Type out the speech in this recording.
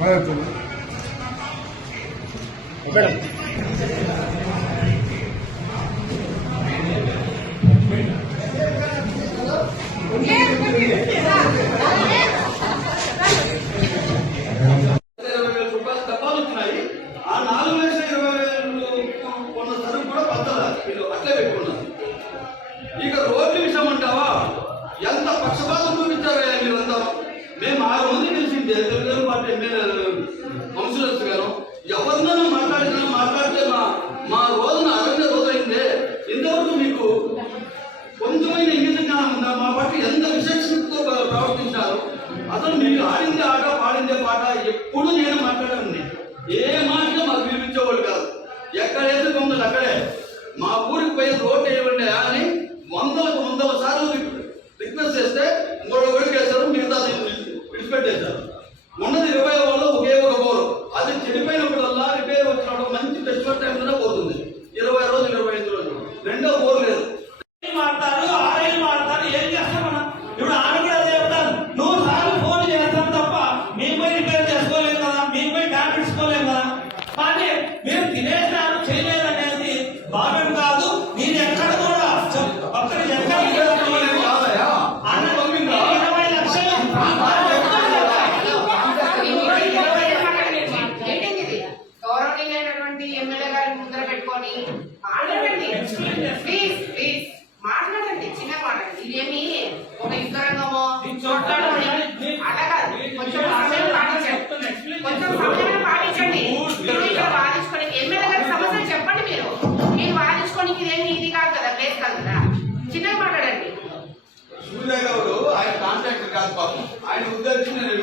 ఇక రోడ్ల విషయం అంటావా, ఎంత పక్షపాతం చూపించారా మీరంతా. మేము 6 మంది తెలిసిందే తెలుగుదేశం పార్టీ ఎమ్మెల్యేలు కౌన్సిలర్స్ గారు ఎవరినైనా మాట్లాడితే మా రోజున అరవై రోజైందే. ఇంతవరకు మీకు కొంచెమైన ఇంగిత జ్ఞానం ఉందా? మా పట్ల ఎంత విశేషంతో ప్రవర్తించారు. అసలు మీరు ఆడిందే ఆట పాడిందే పాట ఎప్పుడు నేను మాట్లాడాను. ఏ మాట మాకు వినిపించేవాళ్ళు కాదు. ఎక్కడైతే కొందరు అక్కడే మా ఊరికి పోయి రోడ్డు వేయమండి అని వందల సార్లు రిక్వెస్ట్ చేస్తే 3 గొడుగు వేశారు, మిగతా విడిచిపెట్టేశారు. ఉన్నది 20 వాళ్ళు ఒకే ఒక బోరు, అది చెడిపోయినప్పుడల్లా రిపేర్ వచ్చినప్పుడు మంచి ఫెస్టివల్ టైంలోనే పోతుంది. 20 రోజులు 25 రోజులు రెండో బోరు లేదు. మాట్లాడతారు, ఆరైలు మాట్లాడతారు, ఏం చేస్తాం మనం? ఇప్పుడు ఆమె కూడా చెప్తాను, 100 సార్లు ఫోన్ చేస్తాం తప్ప మేము పోయి రిపేర్ చేసుకోలేము కదా, మేము పోయి ట్యాప్ ఇచ్చుకోలేము కదా. కానీ మీరు తినేసినారు చేయలేదు అనేది భావ్యం కాదు. నేను ఎక్కడ కూడా ఒక్కడి ఎక్కడ 20 లక్షలు గౌరవనీయులైనటువంటి ఎమ్మెల్యే గారిని ముందర పెట్టుకొని మాట్లాడండి. ప్లీజ్ ప్లీజ్ మాట్లాడండి, చిన్న మాట్లాడండి. ఇదేమి ఒక యుద్ధరంగమో అలా కాదు. కొంచెం సమయం పాటించండి, మీరు ఇక్కడ వాదించుకొని ఎమ్మెల్యే గారి సమస్యలు చెప్పండి. మీరు వాదించుకొని ఇదేమి ఇది కాదు కదా, ప్లేస్ కాదు కదా, చిన్నగా మాట్లాడండి. సూర్య గారు ఆయన కాంట్రాక్టర్ కాదు పాపం, ఆయన ఉద్దేశించి నేను